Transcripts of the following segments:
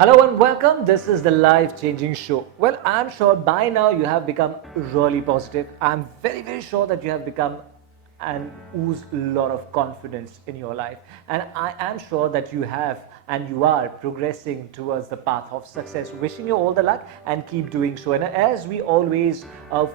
Hello and welcome. This is the life changing show. Well, I'm sure by now you have become really positive. I'm very sure that you have become and ooze a lot of confidence in your life. And I am sure that you have and you are progressing towards the path of success. Wishing you all the luck and keep doing so. And as we always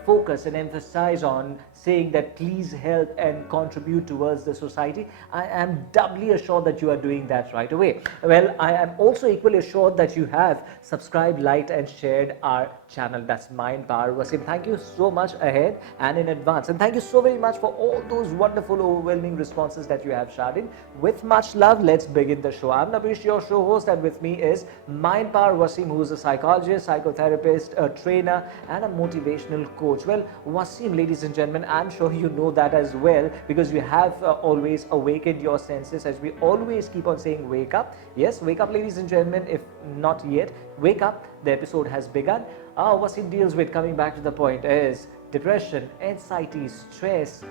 focus and emphasize on saying that please help and contribute towards the society, I am doubly assured that you are doing that right away. Well, I am also equally assured that you have subscribed, liked and shared our channel. That's Mind Power Wasim. Thank you so much ahead and in advance. And thank you so very much for all those wonderful, overwhelming responses that you have shared in. With much love, let's begin the show. I'm Navish, your show host, and with me is Mind Power Wasim, who is a psychologist, psychotherapist, a trainer, and a motivational coach. Well, Wasim, ladies and gentlemen, I'm sure you know that as well because you have always awakened your senses, as we always keep on saying, wake up. Yes, wake up, ladies and gentlemen. If not yet, wake up. The episode has begun. Wasim deals with, coming back to the point, is depression, anxiety, stress,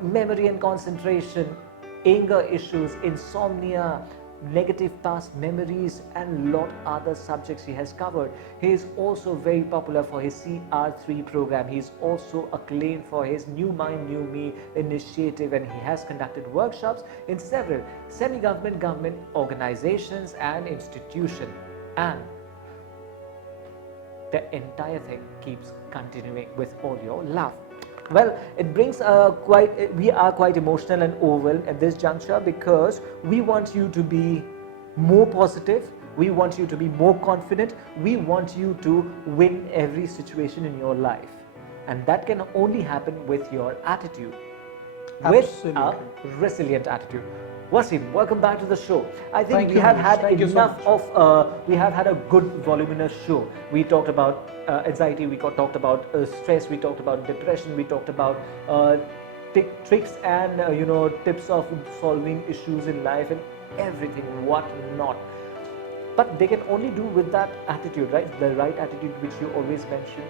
memory and concentration, anger issues, insomnia, negative past memories, and lot other subjects he has covered. He is also very popular for his CR3 program. He is also acclaimed for his New Mind, New Me initiative, and he has conducted workshops in several semi-government, government organizations and institutions. And the entire thing keeps continuing with all your love. Well, it brings we are quite emotional and overwhelmed at this juncture because we want you to be more positive, we want you to be more confident, we want you to win every situation in your life, and that can only happen with your attitude. Absolutely. With a resilient attitude. Wasim, welcome back to the show. I think Thank we you, have Manish. had Thank you so enough much. of, we have had a good voluminous show. We talked about anxiety, we talked about stress, we talked about depression, we talked about tricks and tips of solving issues in life and everything, what not. But they can only do with that attitude, right? The right attitude which you always mentioned.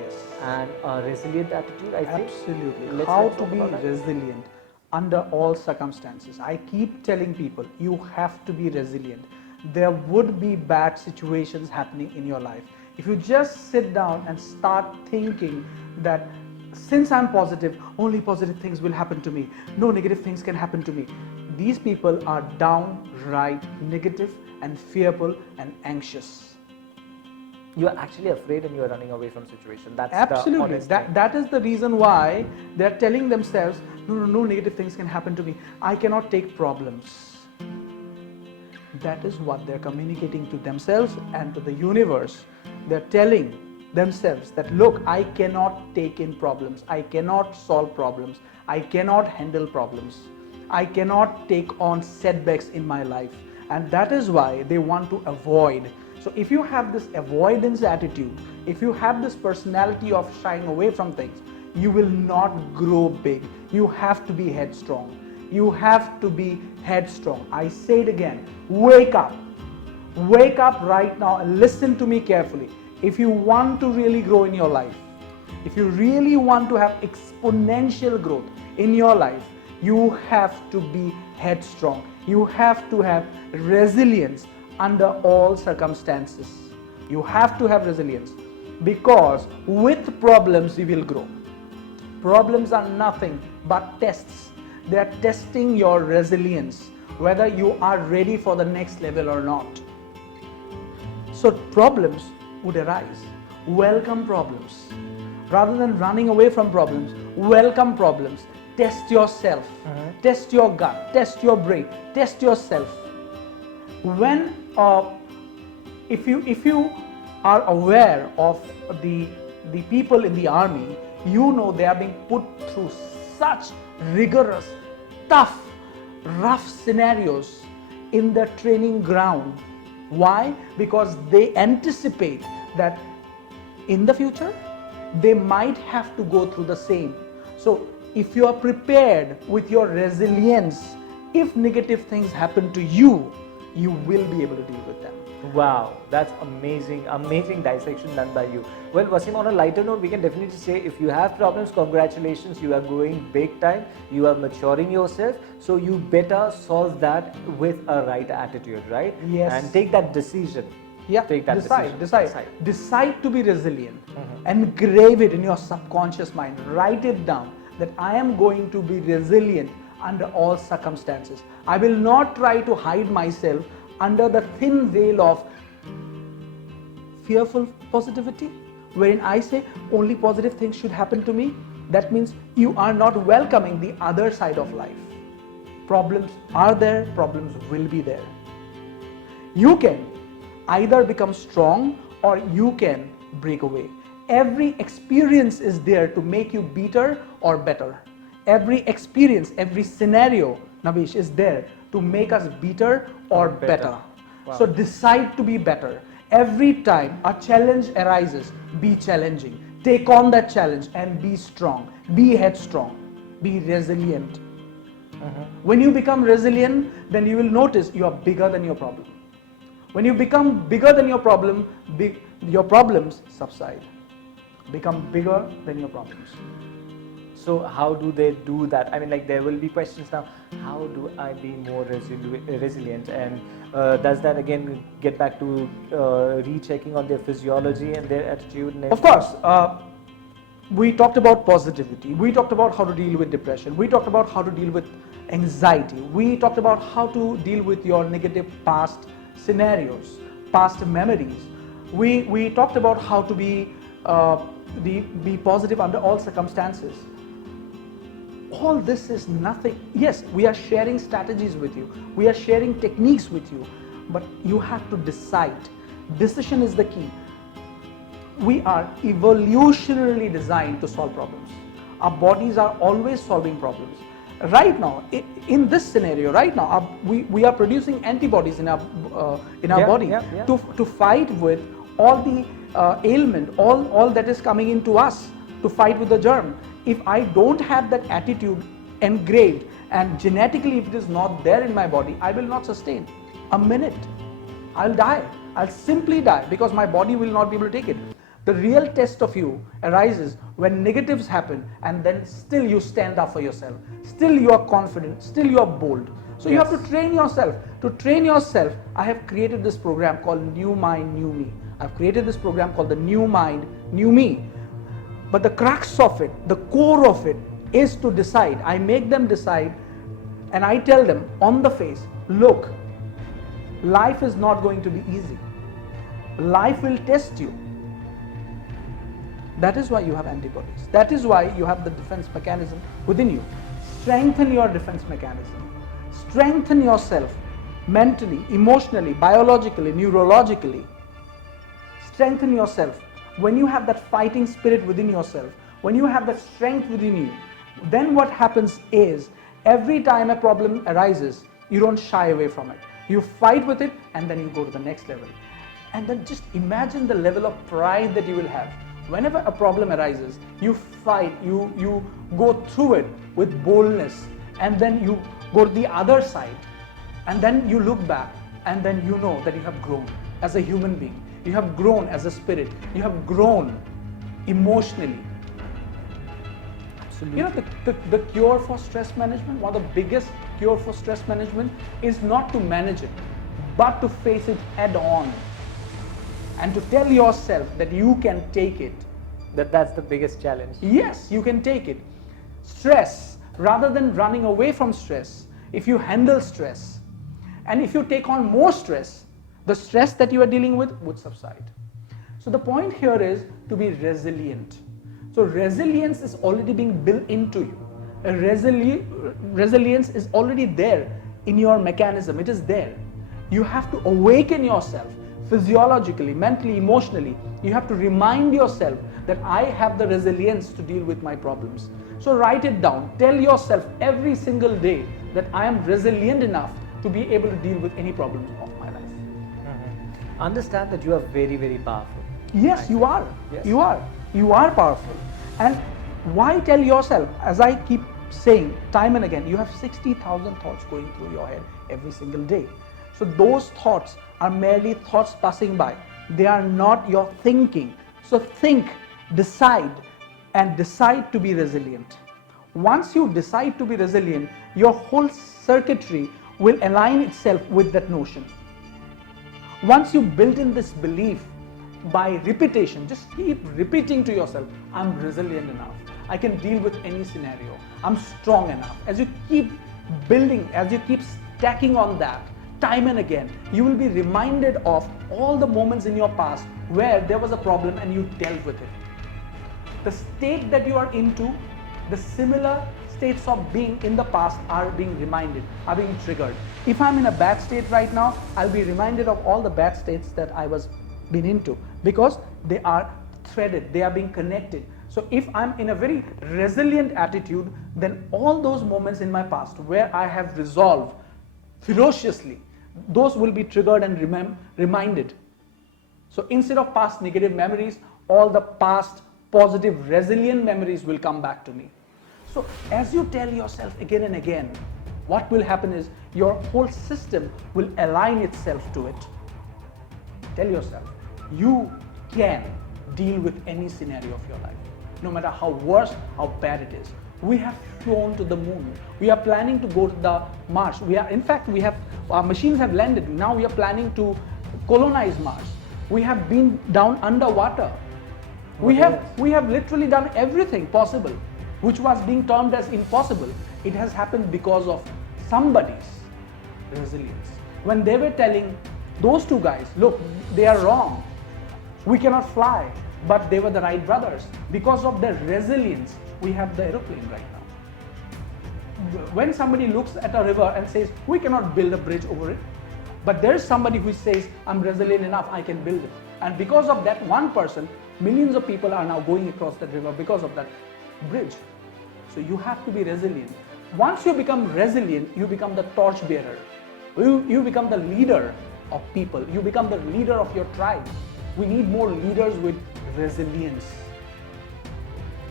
Yes. And a resilient attitude, I think. Absolutely. Let's How to talk be about that. resilient under all circumstances. I keep telling people you have to be resilient. There would be bad situations happening in your life. If you just sit down and start thinking that since I'm positive, only positive things will happen to me, no negative things can happen to me. These people are downright negative and fearful and anxious. You are actually afraid and you are running away from situation. That's the Absolutely. honest thing. That is the reason why they're telling themselves, no negative things can happen to me. I cannot take problems. That is what they're communicating to themselves and to the universe. They're telling themselves that, look, I cannot take in problems. I cannot solve problems. I cannot handle problems. I cannot take on setbacks in my life. And that is why they want to avoid. So if you have this avoidance attitude, if you have this personality of shying away from things, you will not grow big. You have to be headstrong. You have to be headstrong. I say it again, wake up. Wake up right now and listen to me carefully. If you want to really grow in your life, if you really want to have exponential growth in your life, you have to be headstrong. You have to have resilience under all circumstances. You have to have resilience because with problems you will grow. Problems are nothing but tests. They are testing your resilience, whether you are ready for the next level or not. So problems would arise. Welcome problems. Rather than running away from problems, welcome problems. Test yourself, test your gut, test your brain, test yourself. When if you are aware of the people in the army, you know they are being put through such rigorous, tough, rough scenarios in the training ground. Why? Because they anticipate that in the future they might have to go through the same. So if you are prepared with your resilience, if negative things happen to you, you will be able to deal with them. Wow, that's amazing, amazing dissection done by you. Well, Wasim, on a lighter note, we can definitely say if you have problems, congratulations, you are growing big time, you are maturing yourself, so you better solve that with a right attitude, right? Yes. And take that decision. Yeah, Take that decide, decision. decide to be resilient. Engrave it in your subconscious mind. Write it down that I am going to be resilient under all circumstances. I will not try to hide myself under the thin veil of fearful positivity, wherein I say only positive things should happen to me. That means you are not welcoming the other side of life. Problems are there, problems will be there. You can either become strong or you can break away. Every experience is there to make you better or better. Every experience, every scenario, Navish, is there to make us better or better. Wow. So decide to be better. Every time a challenge arises, be challenging. Take on that challenge and be strong. Be headstrong. Be resilient. When you become resilient, then you will notice you are bigger than your problem. When you become bigger than your problem, your problems subside. Become bigger than your problems. So how do they do that? I mean, like there will be questions now, how do I be more resilient? And does that again get back to rechecking on their physiology and their attitude? And Of course, we talked about positivity. We talked about how to deal with depression. We talked about how to deal with anxiety. We talked about how to deal with your negative past scenarios, past memories. We talked about how to be positive under all circumstances. All this is nothing. Yes, we are sharing strategies with you. We are sharing techniques with you. But you have to decide. Decision is the key. We are evolutionarily designed to solve problems. Our bodies are always solving problems. Right now, in this scenario, right now, we are producing antibodies in our body to fight with all the ailment, all that is coming into us, to fight with the germ. If I don't have that attitude engraved, and genetically if it is not there in my body, I will not sustain a minute. I'll die. I'll simply die because my body will not be able to take it. The real test of you arises when negatives happen and then still you stand up for yourself. Still you are confident, still you are bold. So you have to train yourself. To train yourself, I have created this program called New Mind, New Me. I've created this program called the New Mind, New Me. But the crux of it, the core of it is to decide. I make them decide and I tell them on the face, look, life is not going to be easy. Life will test you. That is why you have antibodies. That is why you have the defense mechanism within you. Strengthen your defense mechanism. Strengthen yourself mentally, emotionally, biologically, neurologically. Strengthen yourself. When you have that fighting spirit within yourself, when you have that strength within you, then what happens is every time a problem arises, you don't shy away from it. You fight with it and then you go to the next level. And then just imagine the level of pride that you will have. Whenever a problem arises, you fight, you go through it with boldness, and then you go to the other side, and then you look back, and then you know that you have grown as a human being, you have grown as a spirit, you have grown emotionally. Absolutely. You know, the cure for stress management, one of the biggest cure for stress management is not to manage it, but to face it head on. And to tell yourself that you can take it. That's the biggest challenge. Yes, you can take it. Stress, rather than running away from stress, if you handle stress, and if you take on more stress, the stress that you are dealing with would subside. So the point here is to be resilient. So resilience is already being built into you. Resilience is already there in your mechanism. It is there. You have to awaken yourself. Physiologically, mentally, emotionally, you have to remind yourself that I have the resilience to deal with my problems. So write it down. Tell yourself every single day that I am resilient enough to be able to deal with any problems of my life. Understand that you are very, very powerful. Yes, you are. Yes. You are. You are powerful. And why tell yourself, as I keep saying time and again, you have 60,000 thoughts going through your head every single day. So those thoughts are merely thoughts passing by. They are not your thinking. So think, decide, and decide to be resilient. Once you decide to be resilient, your whole circuitry will align itself with that notion. Once you build in this belief by repetition, just keep repeating to yourself, I'm resilient enough, I can deal with any scenario, I'm strong enough. As you keep building, as you keep stacking on that time and again, you will be reminded of all the moments in your past where there was a problem and you dealt with it. The state that you are into, the similar states of being in the past are being reminded, are being triggered. If I'm in a bad state right now, I'll be reminded of all the bad states that I was been into, because they are threaded, they are being connected. So if I'm in a very resilient attitude, then all those moments in my past where I have resolved ferociously, those will be triggered and reminded. So instead of past negative memories, all the past positive resilient memories will come back to me. So as you tell yourself again and again, what will happen is your whole system will align itself to it. Tell yourself, you can deal with any scenario of your life, no matter how worse, how bad it is. We have flown to the moon. We are planning to go to the Mars. Our machines have landed. Now we are planning to colonize Mars. We have been down underwater. We have literally done everything possible, which was being termed as impossible. It has happened because of somebody's resilience. When they were telling those two guys, look, they are wrong, we cannot fly, but they were the Wright brothers. Because of their resilience, we have the aeroplane right now. When somebody looks at a river and says, we cannot build a bridge over it, but there is somebody who says, I'm resilient enough, I can build it. And because of that one person, millions of people are now going across that river because of that bridge. So you have to be resilient. Once you become resilient, you become the torch bearer. You become the leader of people. You become the leader of your tribe. We need more leaders with resilience.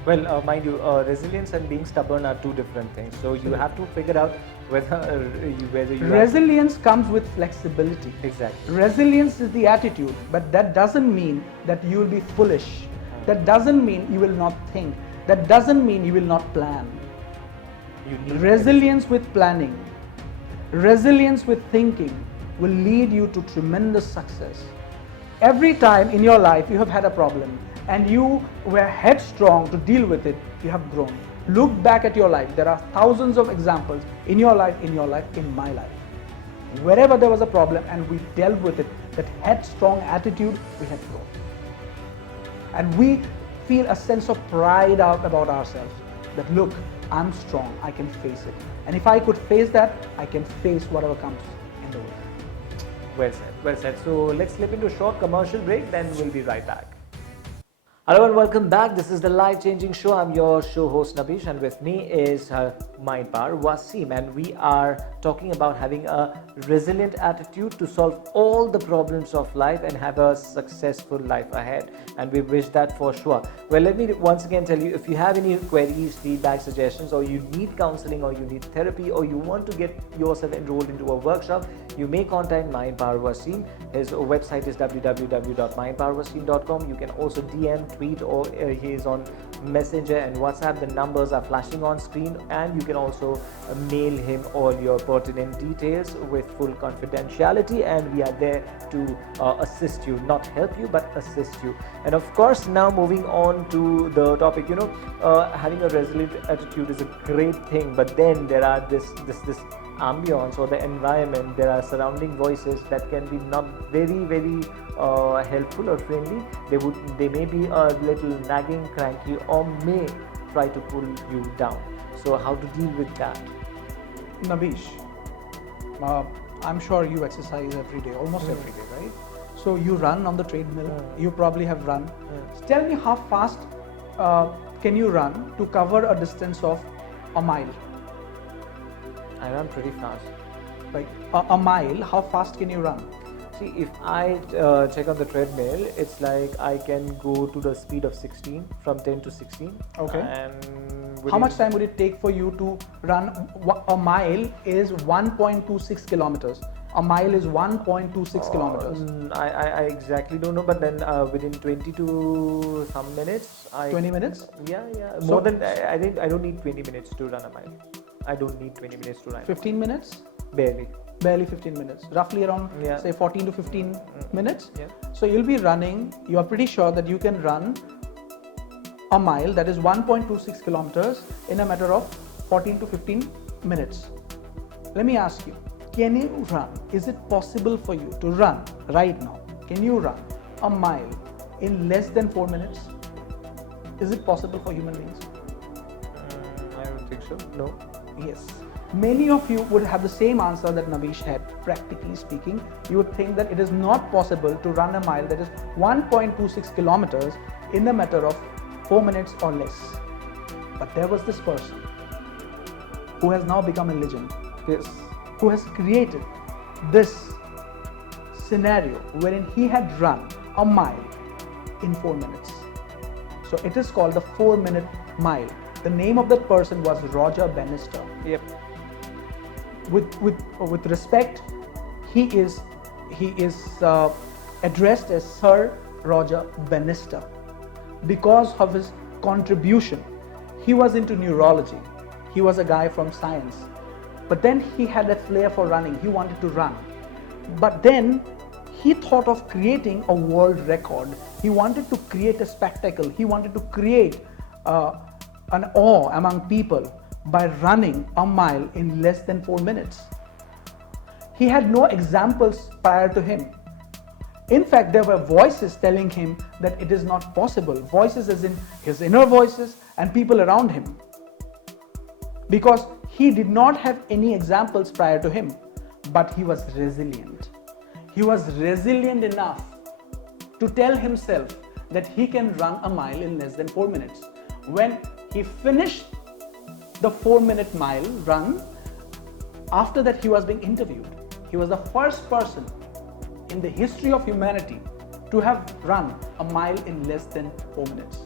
Well, mind you, resilience and being stubborn are two different things. So you have to figure out whether you resilience comes with flexibility. Exactly. Resilience is the attitude, but that doesn't mean that you will be foolish. That doesn't mean you will not think. That doesn't mean you will not plan. You need resilience with planning, resilience with thinking will lead you to tremendous success. Every time in your life you have had a problem and you were headstrong to deal with it, you have grown. Look back at your life. There are thousands of examples in your life, in my life. Wherever there was a problem and we dealt with it, that headstrong attitude, we have grown. And we feel a sense of pride about ourselves, that look, I'm strong, I can face it. And if I could face that, I can face whatever comes in the way. Well said, well said. So let's slip into a short commercial break, then we'll be right back. Hello and welcome back. This is the Life Changing Show. I'm your show host Nabish, and with me is mind power Wasim, and we are talking about having a resilient attitude to solve all the problems of life and have a successful life ahead, and we wish that for sure. Well, let me once again tell you, if you have any queries, feedback, suggestions, or you need counseling, or you need therapy, or you want to get yourself enrolled into a workshop, you may contact Mind Power Wasim. His website is www.mindpowerwasim.com. You can also DM, tweet, or he is on Messenger and WhatsApp. The numbers are flashing on screen, and you can also mail him all your pertinent details with full confidentiality, and we are there to assist you, not help you, but assist you. And of course, now moving on to the topic, having a resilient attitude is a great thing, but then there are this ambience or the environment, there are surrounding voices that can be not very helpful or friendly. They may be a little nagging, cranky, or may try to pull you down. So how to deal with that? Nabish, I'm sure you exercise every day, almost every day, right? So you run on the treadmill, you probably have run. Tell me, how fast can you run to cover a distance of a mile? I run pretty fast. Like a mile, how fast can you run? See, if I check on the treadmill, it's like I can go to the speed of 16, from 10 to 16. Okay. And how much time would it take for you to run? A mile is 1.26 kilometers. A mile is 1.26 kilometers. I exactly don't know, but then within 20 to some minutes, 20 minutes? Yeah. So- More than I think I don't need 20 minutes to run a mile. I don't need 20 minutes to run. 15 minutes? Barely. Barely 15 minutes. Roughly around, Yeah. say, 14 to 15 minutes. Yeah. So you'll be running, you are pretty sure that you can run a mile, that is 1.26 kilometers, in a matter of 14 to 15 minutes. Let me ask you, can you run? Is it possible for you to run right now? Can you run a mile in less than 4 minutes? Is it possible for human beings? I don't think so. No. Yes. Many of you would have the same answer that Navish had. Practically speaking, you would think that it is not possible to run a mile that is 1.26 kilometers in a matter of 4 minutes or less. But there was this person who has now become a legend. Yes. Who has created this scenario wherein he had run a mile in 4 minutes. So it is called the 4-minute mile. The name of that person was Roger Bannister. Yep. With respect, he is addressed as Sir Roger Bannister because of his contribution. He was into neurology. He was a guy from science. But then he had a flair for running. He wanted to run. But then he thought of creating a world record. He wanted to create a spectacle. He wanted to create an awe among people by running a mile in less than 4 minutes. He had no examples prior to him. In fact, there were voices telling him that it is not possible. Voices as in his inner voices and people around him. Because he did not have any examples prior to him, but he was resilient. He was resilient enough to tell himself that he can run a mile in less than 4 minutes. When he finished the 4-minute mile run, after that he was being interviewed. He was the first person in the history of humanity to have run a mile in less than 4 minutes.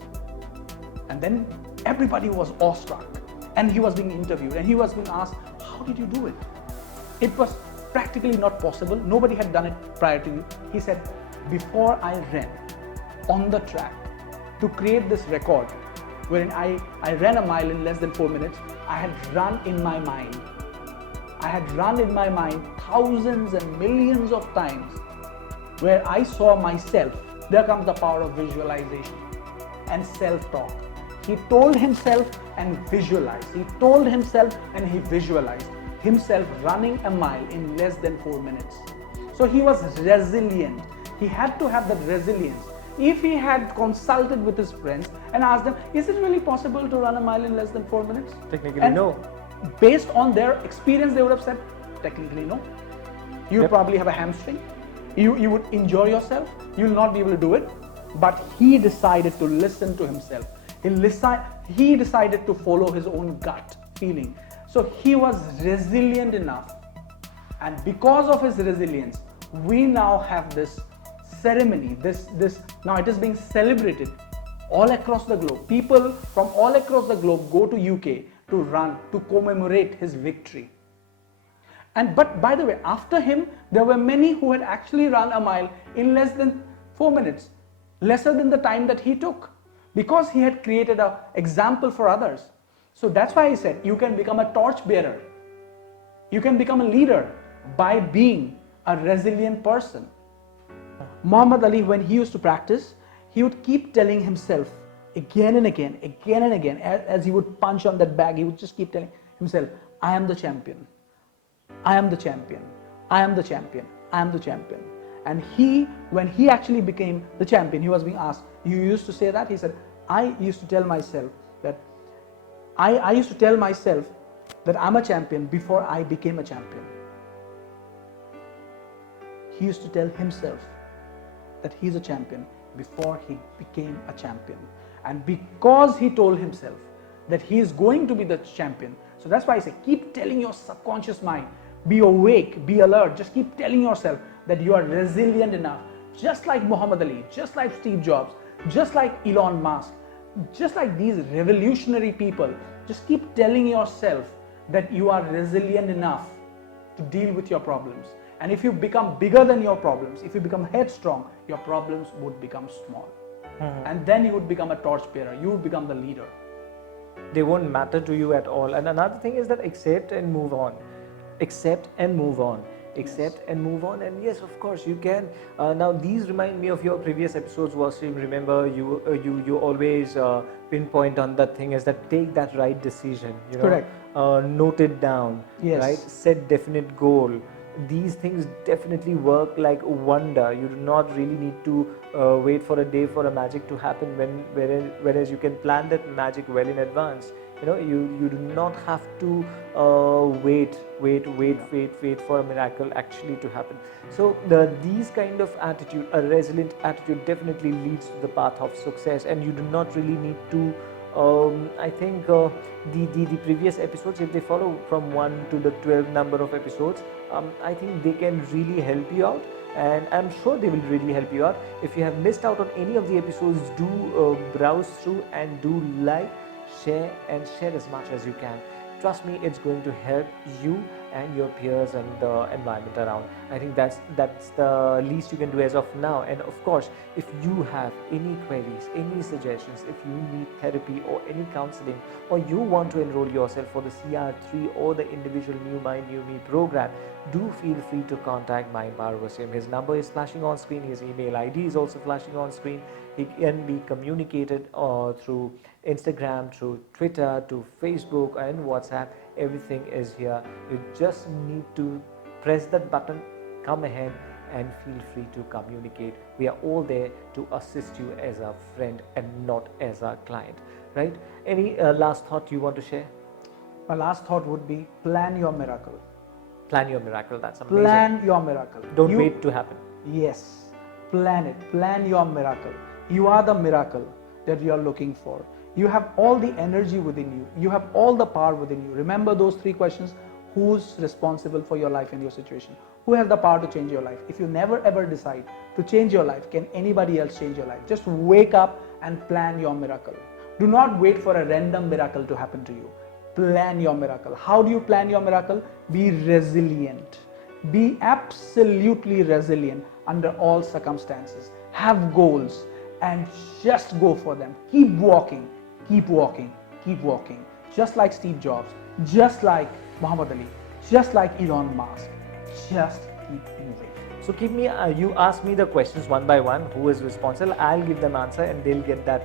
And then everybody was awestruck. And he was being interviewed and he was being asked, how did you do it? It was practically not possible. Nobody had done it prior to you. He said, before I ran on the track to create this record, wherein I ran a mile in less than 4 minutes, I had run in my mind. I had run in my mind thousands and millions of times where I saw myself. There comes the power of visualization and self-talk. He told himself and visualized. He told himself and he visualized himself running a mile in less than 4 minutes. So he was resilient. He had to have that resilience. If he had consulted with his friends and asked them, is it really possible to run a mile in less than 4 minutes? Technically, And no. Based on their experience, they would have said, technically no. You Yep. probably have a hamstring. You would injure yourself. You will not be able to do it. But he decided to listen to himself. He decided to follow his own gut feeling. So he was resilient enough. And because of his resilience, we now have this ceremony, now it is being celebrated all across the globe. People from all across the globe go to UK to run, to commemorate his victory. But by the way, after him, there were many who had actually run a mile in less than 4 minutes, lesser than the time that he took, because he had created an example for others. So that's why he said, you can become a torch bearer. You can become a leader by being a resilient person. Muhammad Ali, when he used to practice, he would keep telling himself again and again, as he would punch on that bag, he would just keep telling himself, I am the champion. I am the champion. I am the champion. I am the champion. And when he actually became the champion, he was being asked, you used to say that? He said, I used to tell myself that I'm a champion before I became a champion. He used to tell himself that he's a champion before he became a champion. And because he told himself that he is going to be the champion, so that's why I say, keep telling your subconscious mind, be awake, be alert, just keep telling yourself that you are resilient enough, just like Muhammad Ali, just like Steve Jobs, just like Elon Musk, just like these revolutionary people. Just keep telling yourself that you are resilient enough to deal with your problems. And if you become bigger than your problems, if you become headstrong, your problems would become small. And then you would become a torchbearer, you would become the leader. They won't matter to you at all. And another thing is that accept and move on. Accept and move on. Accept and move on. And yes, of course you can. Now these remind me of your previous episodes, Wasim. Remember, you always pinpoint on that thing is that take that right decision. You know, Correct. Note it down. Yes. Right. Set definite goal. These things definitely work like a wonder. You do not really need to wait for a day for a magic to happen. Whereas you can plan that magic well in advance. You know, you do not have to wait for a miracle actually to happen. So these kind of attitude, a resilient attitude, definitely leads to the path of success, and you do not really need to. I think the previous episodes, if they follow from 1 to the 12 number of episodes, I think they can really help you out, and I'm sure they will really help you out. If you have missed out on any of the episodes, do browse through and do like, share as much as you can. Trust me, it's going to help you and your peers and the environment around. I think that's the least you can do as of now. And of course, if you have any queries, any suggestions, if you need therapy or any counseling, or you want to enroll yourself for the CR3 or the individual New Mind New Me program, do feel free to contact Mind Power Wasim. His number is flashing on screen, his email ID is also flashing on screen. He can be communicated through Instagram, through Twitter, to Facebook and WhatsApp. Everything is here. You just need to press that button, come ahead and feel free to communicate. We are all there to assist you as a friend and not as a client, right? Any last thought you want to share? My last thought would be plan your miracle. Plan your miracle. That's amazing. Plan your miracle. Don't wait to happen. Yes, plan it. Plan your miracle. You are the miracle that you are looking for. You have all the energy within you. You have all the power within you. Remember those 3 questions. Who's responsible for your life and your situation? Who has the power to change your life? If you never ever decide to change your life, can anybody else change your life? Just wake up and plan your miracle. Do not wait for a random miracle to happen to you. Plan your miracle. How do you plan your miracle? Be resilient. Be absolutely resilient under all circumstances. Have goals and just go for them. Keep walking, keep walking, keep walking. Just like Steve Jobs, just like Muhammad Ali, just like Elon Musk. Just keep moving. So keep me. You ask me the questions one by one. Who is responsible? I'll give them answer, and they'll get that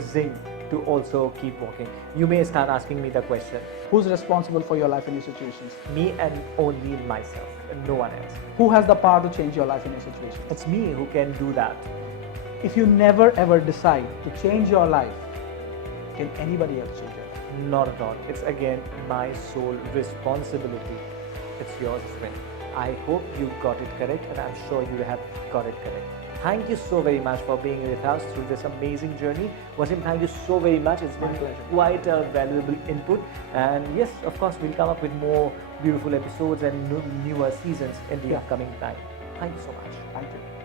zing to also keep walking. You may start asking me the question. Who's responsible for your life and your situations? Me and only myself, and no one else. Who has the power to change your life and your situation? It's me who can do that. If you never ever decide to change your life, can anybody else change your life? Not at all. It's again my sole responsibility. It's yours as well. I hope you got it correct, and I'm sure you have got it correct. Thank you so very much for being with us through this amazing journey. Wasim, thank you so very much. It's been quite a valuable input. And yes, of course, we'll come up with more beautiful episodes and newer seasons in the upcoming time. Thank you so much. Thank you.